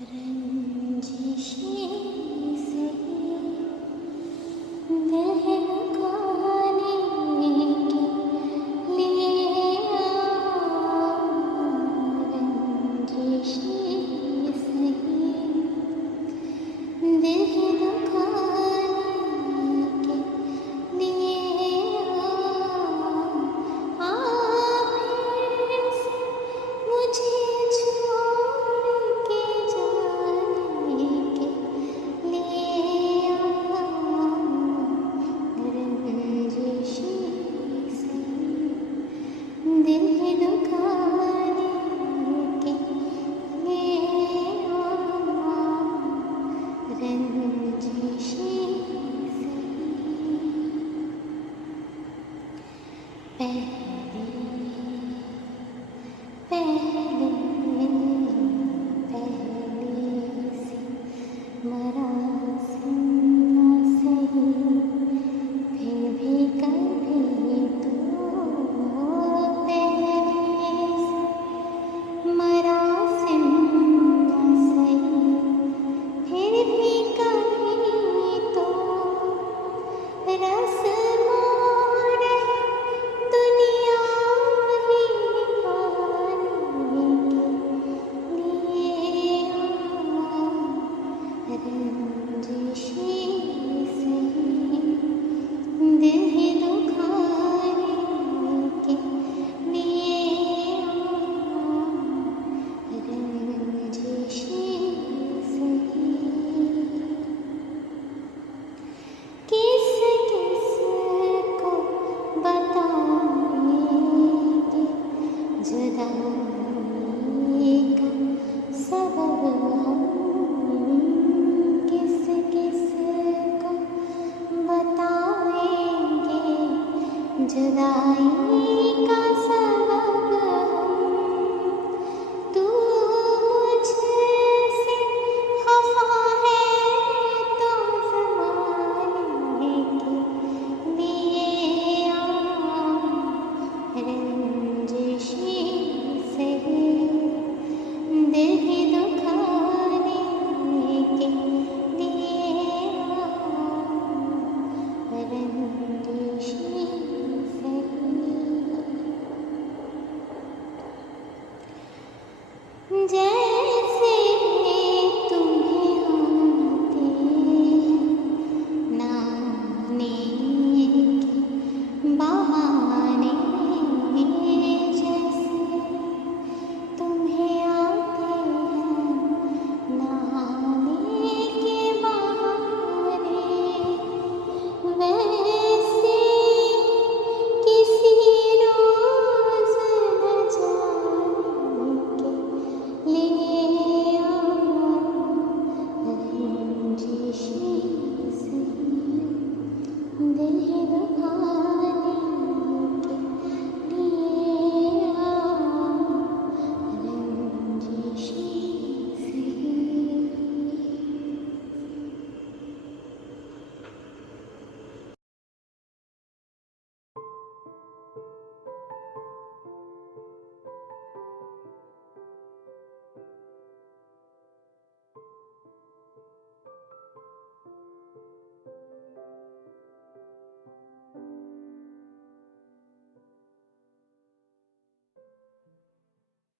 रंजिशें सही बहकाने के लिए रंजिशें सही दिल दुखाने के लिए आ फिर से मुझे छोड़ के जाने के लिए रंजिशें सही दिल दुखाने के लिए रंजिशें सही पहले पहले पहले से मरा सुनना सही फिर भी कभी तो पहले से मरा सुनना सही फिर भी कभी तो रस्मों रहे दुनिया ही पाने के लिए रंजिशें सही दिल दुखाने के लिए रंजिशें सही किस किस को बताएंगे जुदाई का सबब हम किस किस को बताएंगे जुदाई का सबब हम तू मुझसे खफा है तो ज़माने के लिए रंजिशें सही दिल दुखाने के लिए रंजिशें सही जय